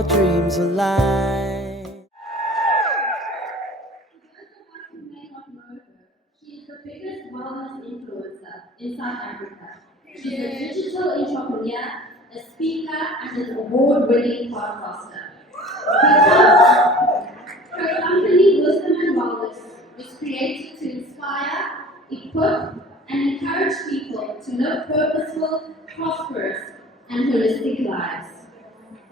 your dreams alive. May not know her. She is the biggest wellness influencer in South Africa. She's a digital entrepreneur, a speaker, and an award-winning podcaster. Her company, Wisdom and Wellness, was created to inspire, equip, and encourage people to live purposeful, prosperous, and holistic lives.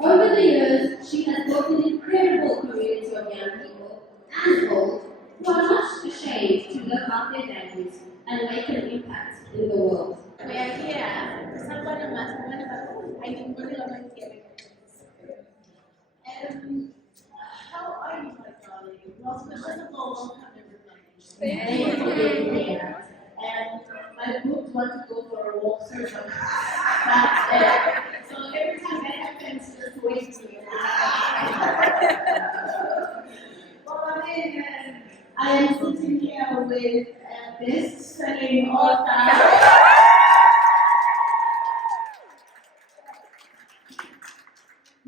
Over the years, she has built an incredible community of young people and old who are not ashamed to live out their values and make an impact in the world. We are here. Someone must I can put it on my TV. How are you, my darling? Well, first of all, welcome everybody. Thank you for being here. And my book want to go for a walk through them. So every time that happens, just wait for me. Well, I am sitting here with a best-selling author.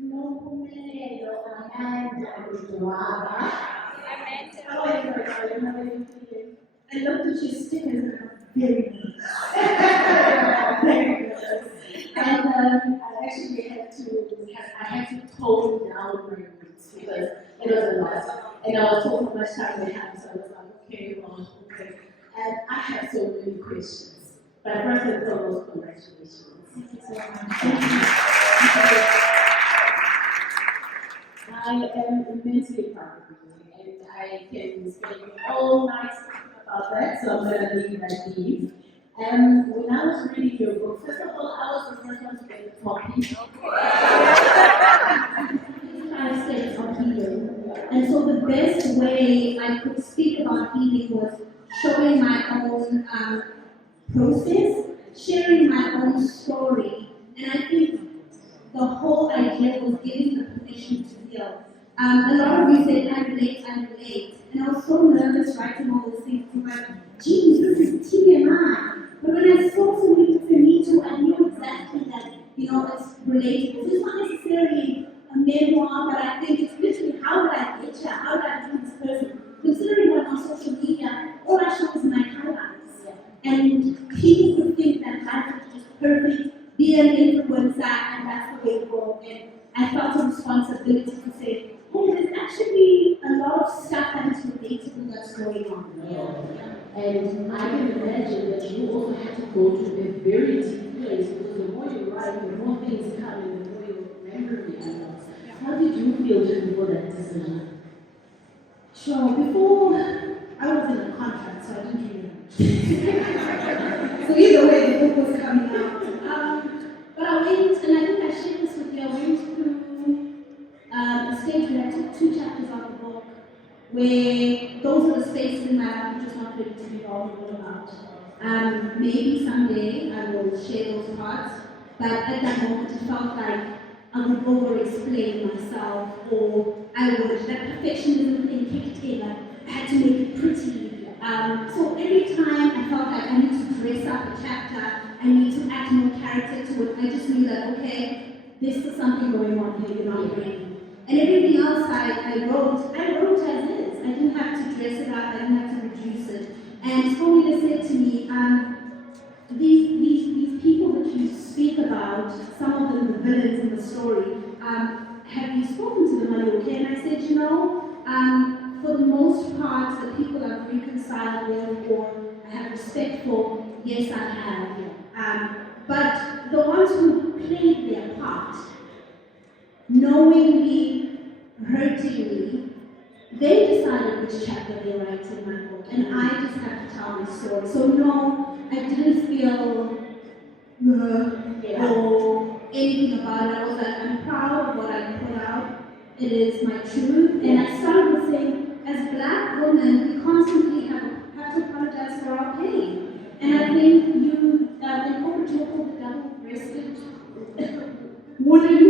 Nompumelelo and Ledwaba. How are you, darling? How are you feeling? I love that your stickers are very nice. Very good. And I actually had to tone down my roots because it was a lot. And I was told how much time we had, so I was like, okay, well, okay. And I have so many questions. But first and foremost, congratulations. Thank you so much. I am immensely proud of you, and I can spend all night about that, so I'm going to leave that leave. When I was reading your book, first of all, I was the first one to get the copy. Five states of healing. And so the best way I could speak about healing was showing my own process, sharing my own story, and I think the whole idea was giving the permission to heal. A lot of you said, I'm late, and I was so nervous writing all those things. I'm like, geez, this is TMI. But when I saw so many different Me Too, I knew exactly that, it's relatable. It's not necessarily a memoir, but I think it's literally how did I get here? How did I become this person? Considering what on social media, all I show is my highlights. And people would think that life is just perfect, be an influencer, and that's the way to go. And I felt a responsibility to say, hey, there's actually a lot of stuff that is relatable that's going on. And I can imagine that you also had to go to a very deep place because the more you write, the more things come and the more your memory comes. How did you feel just before that decision? Sure, before I was in a contract, so I didn't really. So either way, the book was coming out. But I went, and I think I shared this with you, I went through a stage where I took 2 chapters out of the book, where those are the spaces in my life I'm just not ready to be vulnerable about. Maybe someday I will share those parts, but at that moment it felt like I would over-explain myself, or that perfectionism thing kicked in, like I had to make it pretty. So every time I felt like I need to dress up a chapter, I need to add more character to it, I just knew that, okay, there's still something going on here, you're not ready. And everything else I wrote as is. I didn't have to dress it up, I didn't have to reduce it. And Mpoomy said to me, these people that you speak about, some of them the villains in the story, have you spoken to them? Are you okay? And I said, for the most part, the people I've reconciled with or I have respect for, yes, I have. But the ones who played their part, knowingly, hurtingly, they decided which chapter they write in my book, and I just have to tell my story. So no, I didn't feel or anything about it. I was like, I'm proud of what I put out. It is my truth. And I started with saying, as Black women, we constantly have to apologize for our pain. And I think you, in corporate you call the double-breasted wooden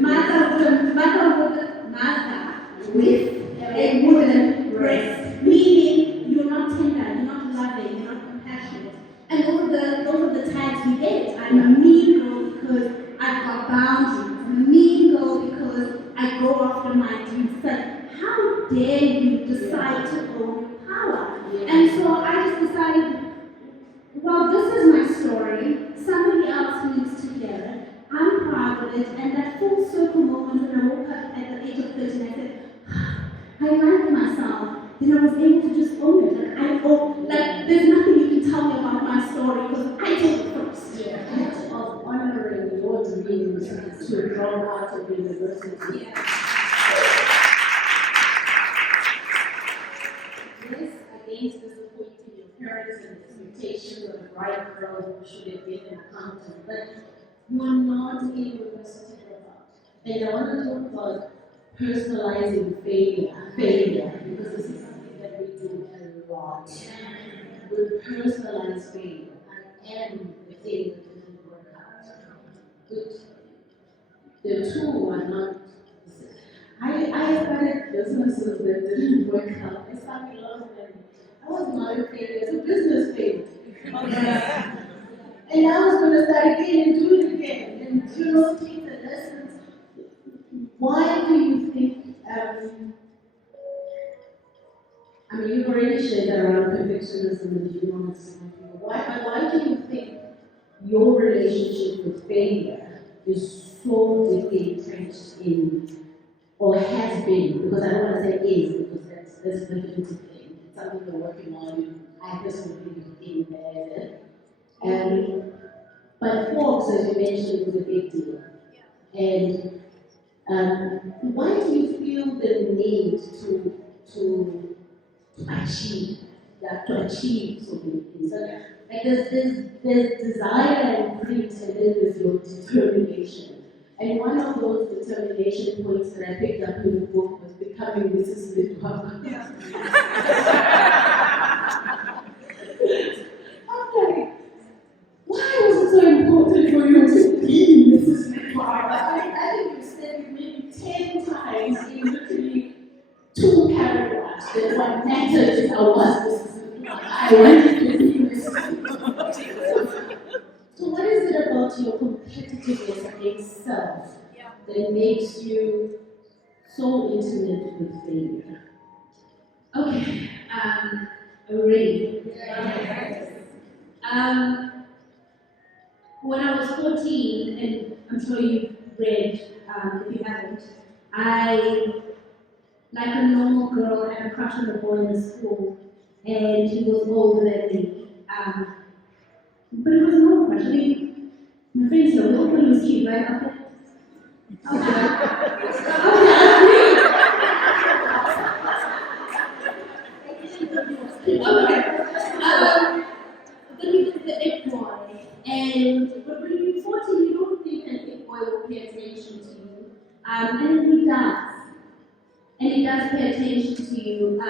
mother with a wooden breast, meaning you're not tender, you're not loving, you're not compassionate. And those are the tags we get. I'm a mean girl because I've got boundaries. I'm a mean girl because go after my dreams. It's like, how dare you decide to own your power? And so I just decided, well, this is my story. Somebody else needs to hear it. I'm proud of it. And that full circle moment when I woke up at the age of 13, I said, I like myself. Then I was able to just own it. Like there's nothing you can tell me about my story because I told it first. Yeah, act of honoring your dreams to drop out of university. Yeah. Yes, against disappointing your parents and expectations of a bright girl who should have been an accountant, but you are not a university dropout. And I want to talk about personalizing failure, because this is something that we do a lot. We personalize failure. I am the thing that didn't work out. But the two are not. I started businesses that didn't work out. I started a lot of them. I was not a failure, it's a business failure. And I was going to start again and do it again. And take the lessons. Why do you think, you've already shared around perfectionism and humility. Why do you think your relationship with failure is so deeply entrenched in, or has been, because I don't want to say is, because that's a definitive thing. It's something we're working on. I personally think it's getting better at it. But Forbes, as you mentioned, was a big deal. And why do you feel the need to achieve that, to achieve so many things? So, like there's desire and grit, and then there's your determination. And one of those determination points that I picked up in the book was becoming Mrs. Ledwaba. Yeah. I'm like, why was it so important for you to be Mrs. Ledwaba? I think you said it maybe 10 times in literally 2 paragraphs. That what mattered is I was Mrs. Ledwaba. I wanted to be Mrs. Ledwaba. So what is it about your competitiveness against self that makes you so intimate with failure? Okay. Are we ready? Yes. When I was 14, and I'm sure you've read, if you haven't, I, like a normal girl, had a crush on a boy in the school, and he was older than me. But it was a normal crush. I mean, my friends know, we all thought he was cute, right? But he was the it boy, but when you're 14, you don't think an it boy will pay attention to you, and he does. And he does pay attention to you.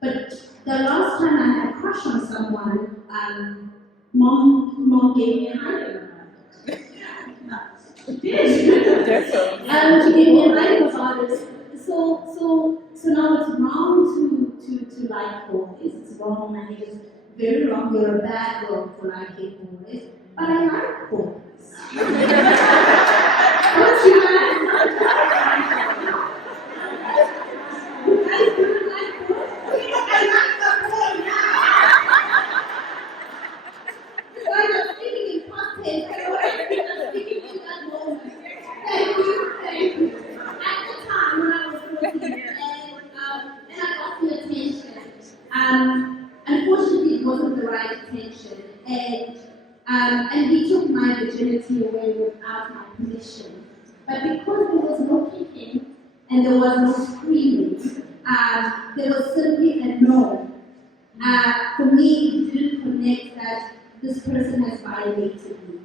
But the last time I had a crush on someone, mom gave me a hiding about it. She did. She gave me a hiding about it. So now it's wrong to like boys. It's wrong. I think it's very wrong. You're a bad girl for liking boys. But I like boys. Don't you like? Unfortunately, it wasn't the right attention, and he took my virginity away without my permission. But because there was no kicking and there was no screaming, there was simply a no. For me, it didn't connect that this person has violated me.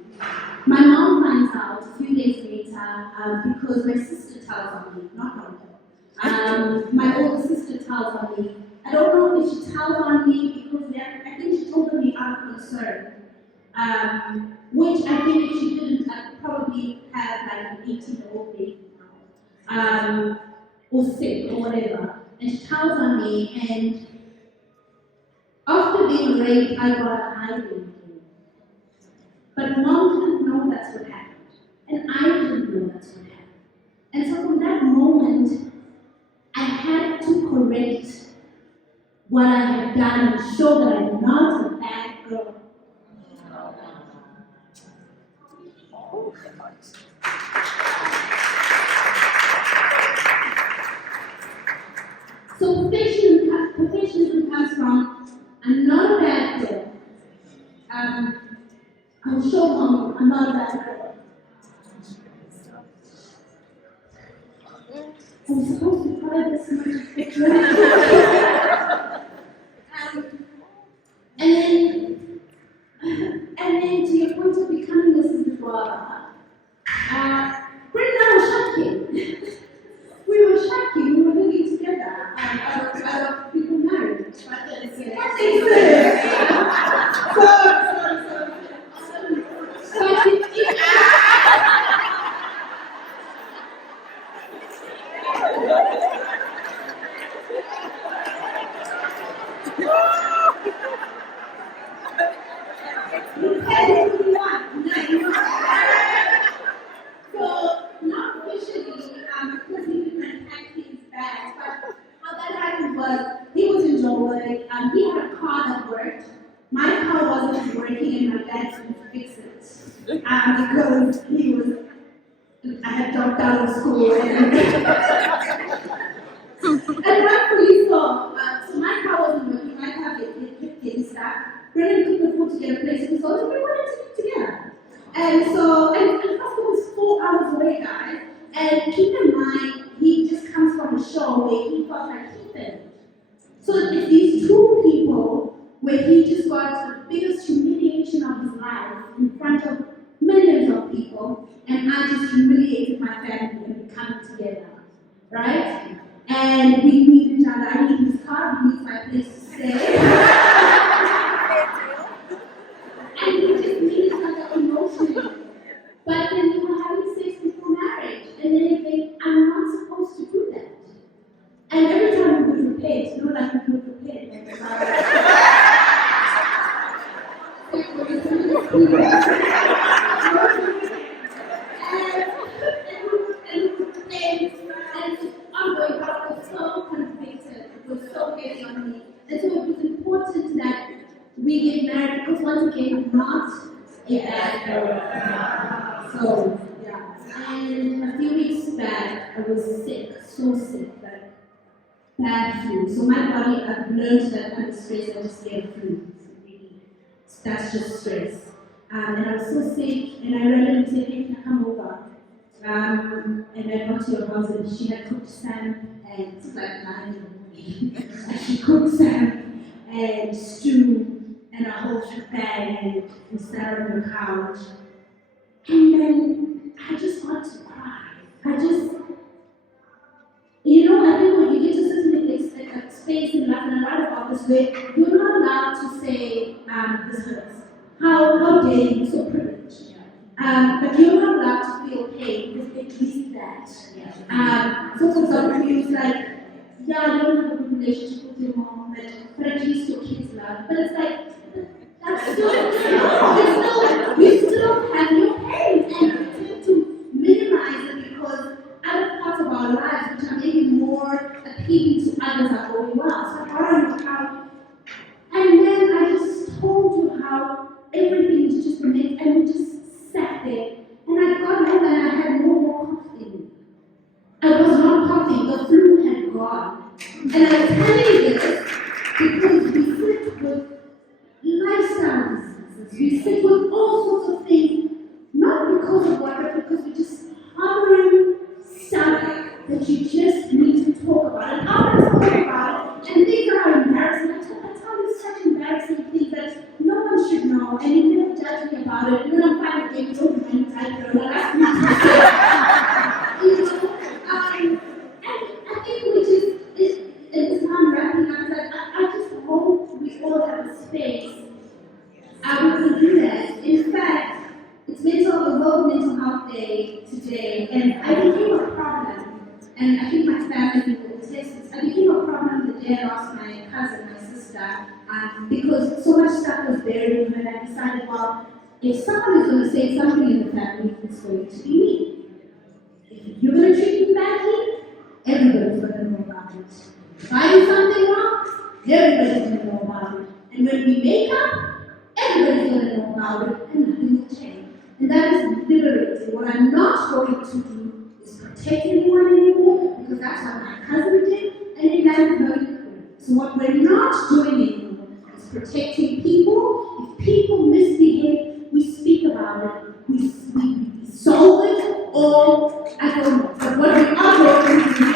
My mom finds out a few days later because my sister tells on me, not Nompumelelo. My older sister tells on me. I don't know if she tells on me because I think she told me out of concern. Which I think if she didn't, I'd probably have like an 18-year-old baby now. Or sick or whatever. And she tells on me, and after being raped, I got a hiding. But mom didn't know that's what happened. And I didn't know that's what happened. And so from that moment, moment, I had to correct what I had done and show that I'm not a bad girl. So perfectionism comes from, I'm not a bad girl. I'll show mom I'm not a bad girl. I'm supposed to try this picture. And then to your point of becoming Mrs. Ledwaba, Brent and I were shocking. We were shocking. We were living together. Out of people married. So, not officially, because he didn't pack his bags, but how that happened was, he was in Joburg, he had a car that worked. My car wasn't working and my dad couldn't fix it. Because I had dropped out of school. And rightfully so. So my car wasn't working, my car kept getting stuck. Brendan couldn't afford to get a place, and so we wanted to be together. And so, and Costco was 4 hours away, guys. And keep in mind, he just comes from a show where he felt like he failed. So it's these two people where he just got the biggest humiliation of his life in front of millions of people, and I just humiliated my family and coming together, right? And we meet each other. I need his car, he needs my place to stay. And we just meet each other emotionally. But then we were having sex before marriage, and then they think, I'm not supposed to do that. And every time we would repeat, like we would repeat, so convicted, it was so heavy on me. And so it was important that we get married because once again, not a bad girl. So, yeah. And a few weeks back, I was sick, so sick, like bad flu. So my body, I've learned that under stress, I just get flu. That's just stress. And I was so sick, and I randomly said, hey, can I come over? And I got to your house, and she had cooked salmon, and it's like 9 in the morning. And she cooked salmon and stew and a whole shebang, and we sat on the couch. And then I just got to cry. I think when you get to certain space in life, and I write about this way, you're not allowed to say, this hurts. How dare you, so privileged. But you're not allowed to feel pain because it means that. So for example, it's like, yeah, you don't have a good relationship with your mom, but at least your kids love. But it's like, that's still, you still have your pain, and we tend to minimize it because other parts of our lives, which are maybe more appealing to others, are going well. So I brought how, and then I just told you how everything is just amazing, and we just sat there, and I got home and I had no more coughing. I was not coughing, the flu had gone. And I'm telling you this because we sit with lifestyle diseases, we sit with all sorts of things, not because of what, but because we just harboring stuff that you just need to talk about. And after I talk about it, and things are embarrassing, I tell you such embarrassing things that no one should know, and you never judge me about it. And then I'm fine with you, don't mind type, and I ask me to say, and I think we just, it's time wrapping up, that I just hope we all have a space we can do that. In fact, it's World Mental Health Day today, and I became a problem, and I think my family will attest this. I became a problem the day I lost my cousin, my sister, because so much stuff was buried in her, and I decided, well, if someone is going to say something in the family, it's going to be me. If you're going to treat me badly, everybody's going to know about it. If I do something wrong, everybody's going to know about it. And when we make up, everybody's going to know about it, and nothing will change. And that is liberating. What I'm not going to do is protect anyone anymore, because that's what my cousin did, and it landed very good. So what we're not doing anymore is protecting people. If people misbehave, we speak about it, we solve it, or I don't know. But what we are going to do is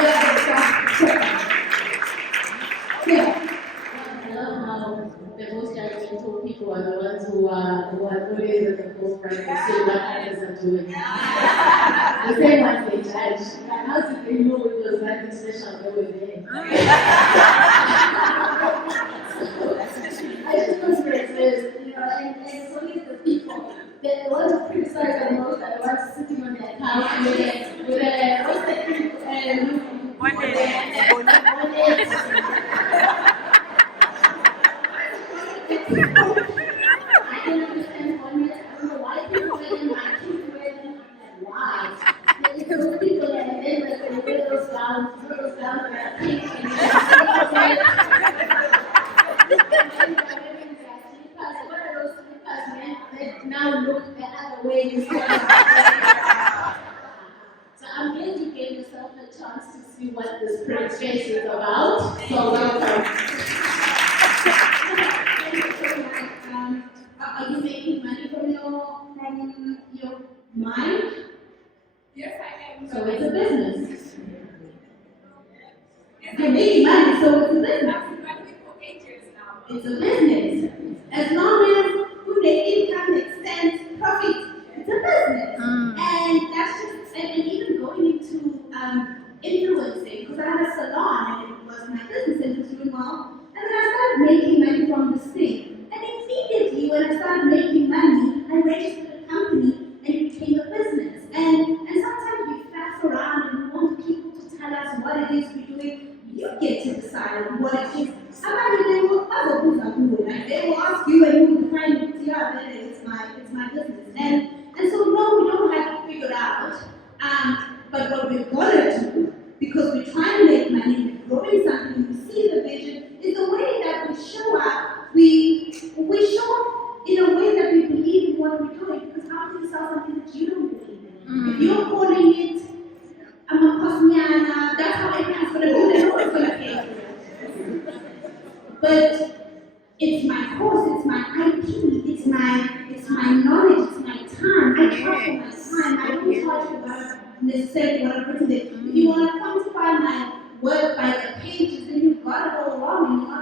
yeah. I love how the most judgmental people are the ones who are always at the forefront and say what others are doing. The same ones they judge. And how did they know it was nothing special over there? I just want to express, and it's only the people that the ones who criticize the most are the ones sitting on their couch with a roasted one day. I don't understand one minute. I don't know why people wear them. I keep wearing them. Why? There's those people that have been like they wear those gowns that are pink and what are those slippers, man? That now look the other way instead of so I'm glad you gave yourself a chance to see what this great space is about. So welcome. Are you making money from your mind? Yes, I am. So it's a business. You're making money, so it's a business. I've been running for 8 years now. It's a business. As long as the income extends profit, it's a business. And that's just, and even going into influencing, because I had a salon and it was my business and it was doing well. And then I started making money from this thing. And immediately when I started making money, I registered a company and it became a business. And sometimes we faff around and we want people to tell us what it is we're doing. You get to decide what it is. Somebody they will like they will ask you and you will define it. Yeah, then it's my business. And so no, we don't have to figure it out. But what we're gonna do, because we're trying to make money, we're growing something, we see the vision, is the way that we show up. We show up in a way that we believe in what we're doing. Because how can you sell something that you don't believe in? If you're calling it I'm a Cosmiana, that's how everyone's gonna do it, no one's gonna pay for it. But it's my course, it's my IP, it's my knowledge, it's my time. I charge for my time. I don't charge for necessarily what I've written there. If you want to quantify my work by the pages